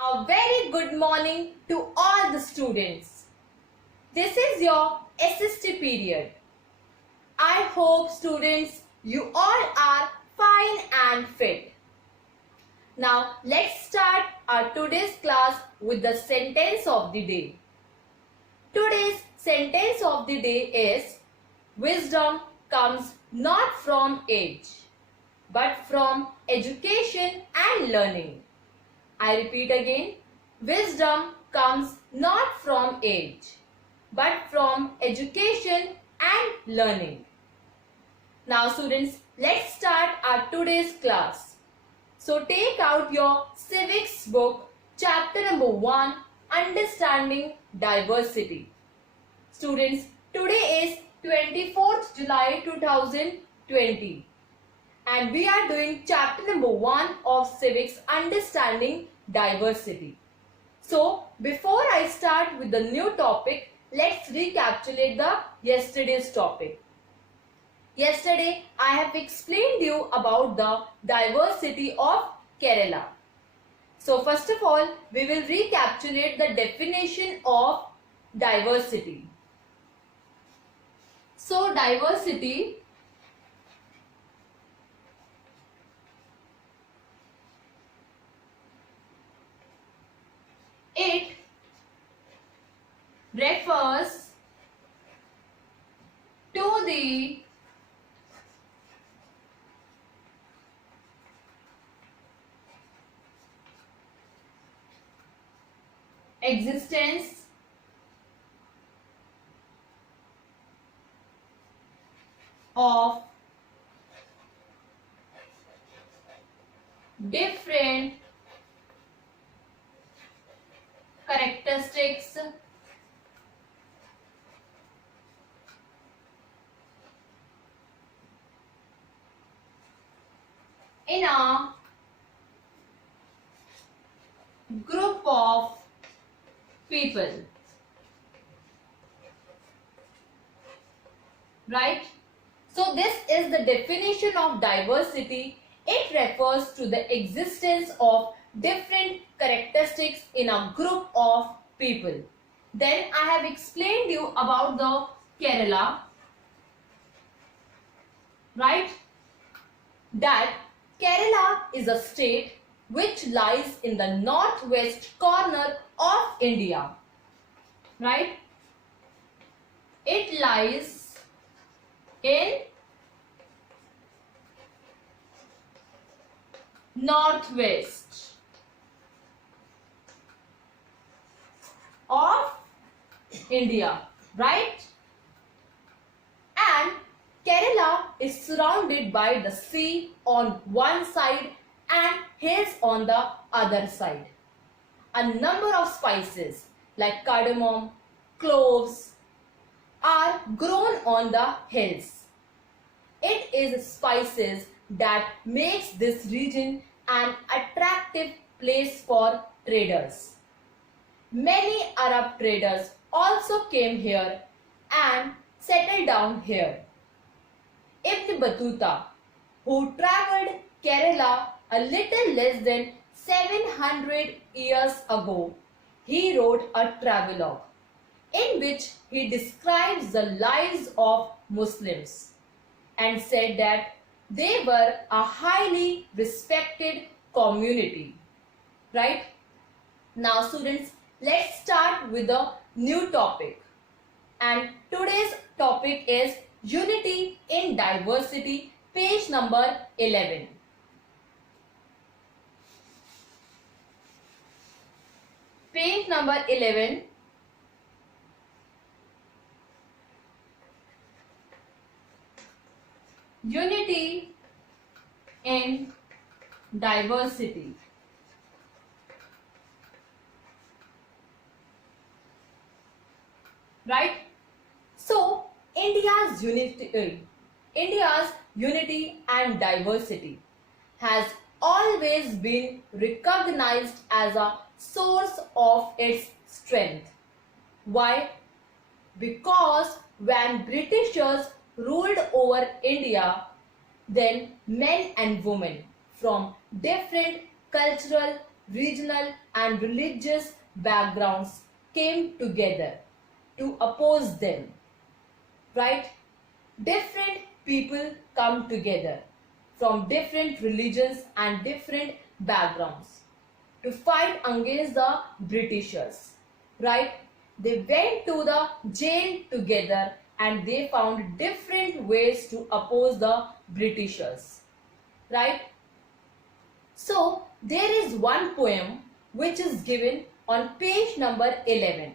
A very good morning to all the students. This is your SST period. I hope students you all are fine and fit. Now let's start our today's class with the sentence of the day. Today's sentence of the day is wisdom comes not from age but from education and learning. I repeat again, wisdom comes not from age, but from education and learning. Now students, let's start our today's class. So take out your Civics book, chapter number 1, Understanding Diversity. Students, today is 24th July 2020. And we are doing chapter number 1 of Civics, Understanding Diversity. So, before I start with the new topic, let's recapitulate the yesterday's topic. Yesterday, I have explained you about the diversity of Kerala. So, first of all, we will recapitulate the definition of diversity. So, diversity it refers to the existence of different characteristics in a group of people, right? So this is the definition of diversity. It refers to the existence of different characteristics in a group of people. Then I have explained you about the Kerala, right? That Kerala is a state which lies in the northwest corner of India, right? It lies in northwest of India, right? And Kerala is surrounded by the sea on one side and hills on the other side. A number of spices like cardamom, cloves are grown on the hills. It is spices that makes this region an attractive place for traders. Many Arab traders also came here and settled down here. Ibn Battuta, who travelled Kerala a little less than 700 years ago, he wrote a travelogue in which he describes the lives of Muslims and said that they were a highly respected community, right? Now students, let's start with the new topic. And today's topic is Unity in Diversity, page number 11. Page number 11. Unity in diversity. Right? So, India's unity and diversity has always been recognized as a source of its strength. Why? Because when Britishers ruled over India, then men and women from different cultural, regional and religious backgrounds came together to oppose them. Right? Different people come together from different religions and different backgrounds to fight against the Britishers. Right? They went to the jail together and they found different ways to oppose the Britishers. Right? So, there is one poem which is given on page number 11.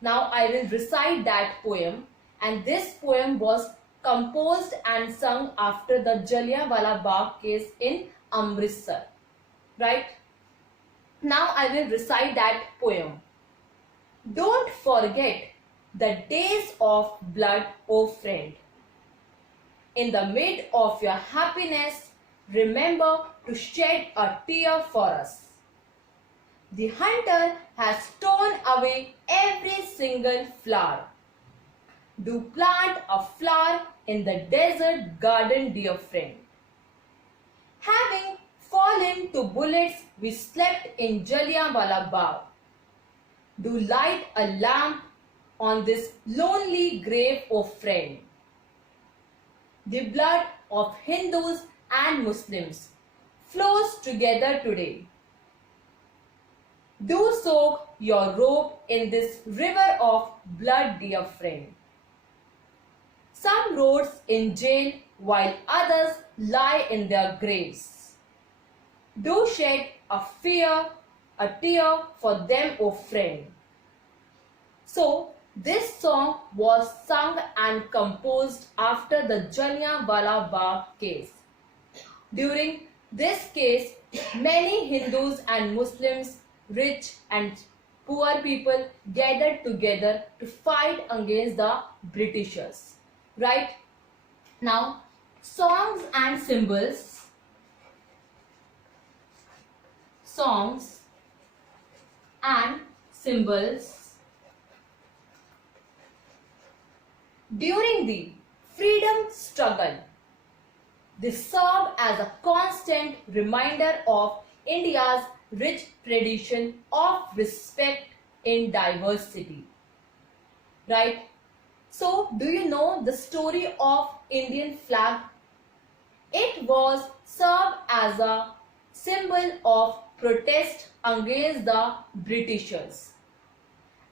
Now, I will recite that poem, and this poem was composed and sung after the Jallianwala Bagh case in Amritsar. Right? Now, I will recite that poem. Don't forget the days of blood, O friend. In the mid of your happiness, remember to shed a tear for us. The hunter has torn away every single flower. Do plant a flower in the desert garden, dear friend. Having fallen to bullets, we slept in Jallianwala Bagh. Do light a lamp on this lonely grave, O friend. The blood of Hindus and Muslims flows together today. Do soak your robe in this river of blood, dear friend. Some rots in jail while others lie in their graves. Do shed a tear for them, O friend. So, this song was sung and composed after the Jallianwala Bagh case. During this case, many Hindus and Muslims, rich and poor people gathered together to fight against the Britishers. Right? Now, songs and symbols. Songs and symbols. During the freedom struggle, they serve as a constant reminder of India's rich tradition of respect in diversity. Right? So, do you know the story of Indian flag? It was served as a symbol of protest against the Britishers.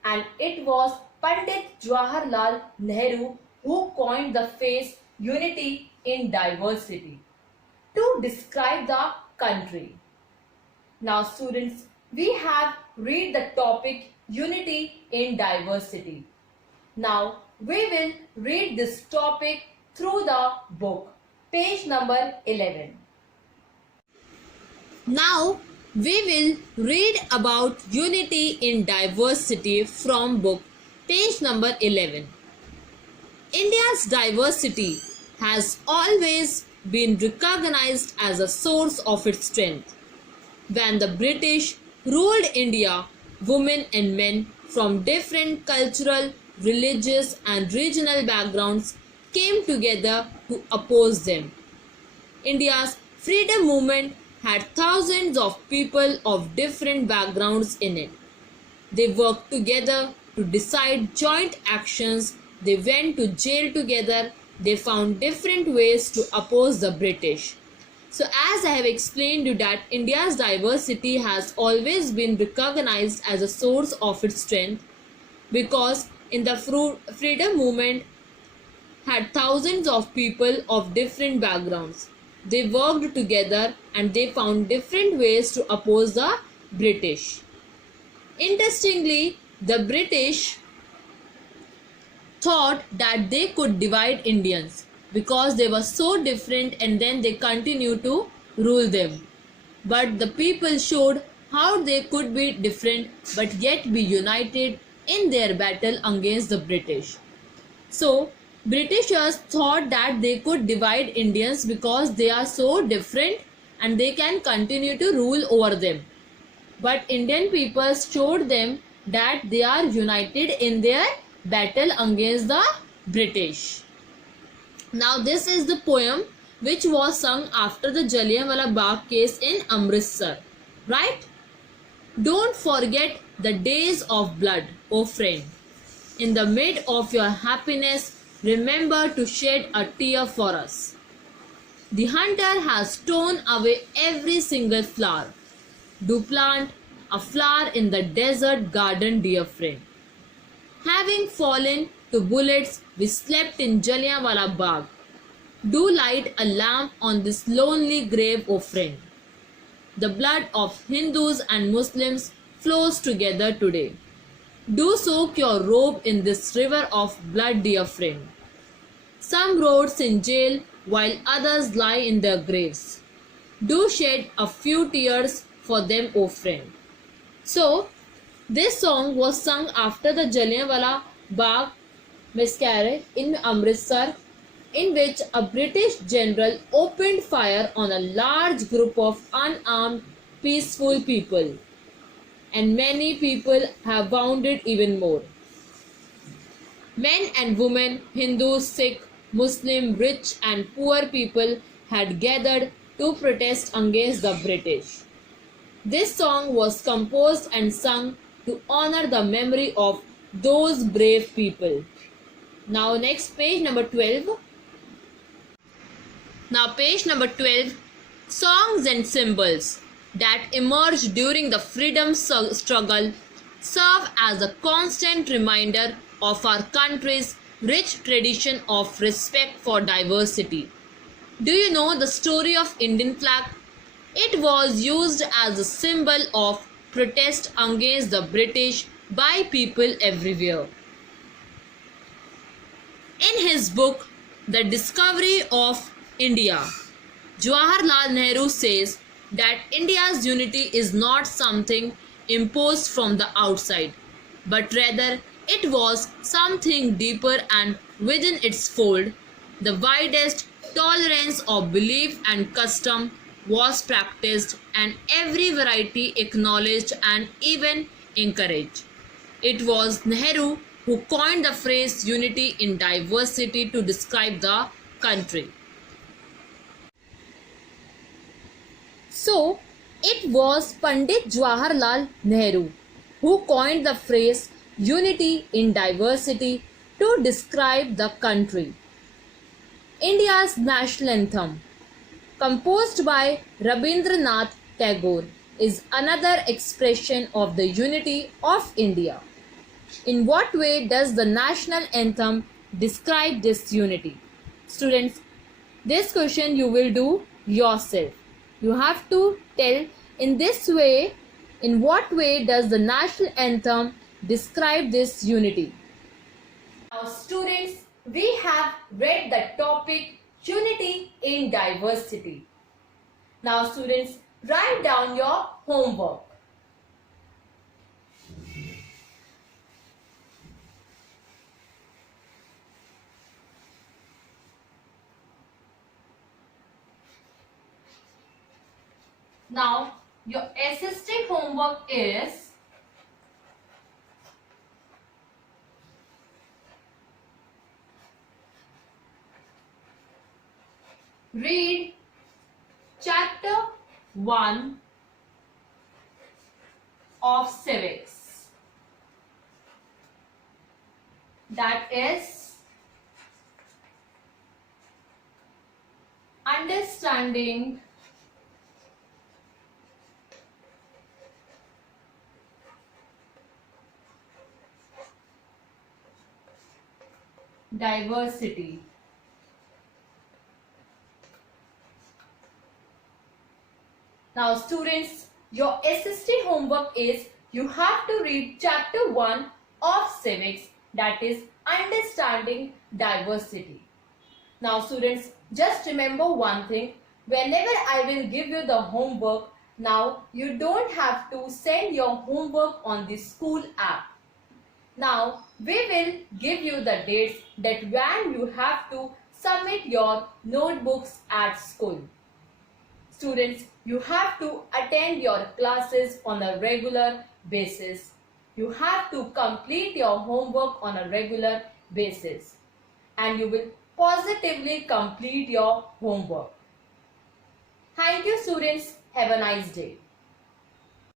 And it was Pandit Jawaharlal Nehru who coined the phrase unity in diversity to describe the country. Now students, we have read the topic unity in diversity. Now we will read this topic through the book, page number 11. Now we will read about unity in diversity from book, page number 11. India's diversity has always been recognized as a source of its strength. When the British ruled India, women and men from different cultural, religious and regional backgrounds came together to oppose them. India's freedom movement had thousands of people of different backgrounds in it. They worked together to decide joint actions. They went to jail together. They found different ways to oppose the British. So as I have explained you that India's diversity has always been recognized as a source of its strength, because in the freedom movement had thousands of people of different backgrounds. They worked together and they found different ways to oppose the British. Interestingly, the British thought that they could divide Indians because they were so different, and then they continued to rule them. But the people showed how they could be different but yet be united in their battle against the British. So, Britishers thought that they could divide Indians because they are so different and they can continue to rule over them. But Indian people showed them that they are united in their battle against the British. Now this is the poem which was sung after the Jallianwala Bagh case in Amritsar. Right? Don't forget the days of blood, O friend. In the mid of your happiness, remember to shed a tear for us. The hunter has torn away every single flower. Do plant a flower in the desert garden, dear friend. Having fallen to bullets, we slept in Jallianwala Bagh. Do light a lamp on this lonely grave, O friend. The blood of Hindus and Muslims flows together today. Do soak your robe in this river of blood, dear friend. Some rots in jail while others lie in their graves. Do shed a few tears for them, O friend. So, this song was sung after the Jallianwala Bagh massacre in Amritsar, in which a British general opened fire on a large group of unarmed, peaceful people. And many people have wounded even more. Men and women, Hindus, Sikh, Muslim, rich and poor people had gathered to protest against the British. This song was composed and sung to honor the memory of those brave people. Now next page number 12. Now page number 12. Songs and symbols that emerged during the freedom struggle serve as a constant reminder of our country's rich tradition of respect for diversity. Do you know the story of Indian flag? It was used as a symbol of protest against the British by people everywhere. In his book, The Discovery of India, Jawaharlal Nehru says that India's unity is not something imposed from the outside, but rather it was something deeper and within its fold. The widest tolerance of belief and custom was practiced, and every variety acknowledged and even encouraged. It was Nehru who coined the phrase unity in diversity to describe the country. So, it was Pandit Jawaharlal Nehru who coined the phrase unity in diversity to describe the country. India's national anthem, composed by Rabindranath Tagore, is another expression of the unity of India. In what way does the national anthem describe this unity? Students, this question you will do yourself. You have to tell in this way, in what way does the national anthem describe this unity? Now students, we have read the topic unity in diversity. Now students, write down your homework. Now your assisting homework is read chapter 1 of Civics, that is understanding diversity. Now students, your assisting homework is you have to read chapter 1 of Civics, that is understanding diversity. Now students, just remember one thing, whenever I will give you the homework, now you don't have to send your homework on the school app. Now we will give you the dates that when you have to submit your notebooks at school. Students, you have to attend your classes on a regular basis. You have to complete your homework on a regular basis, and you will positively complete your homework. Thank you students. Have a nice day.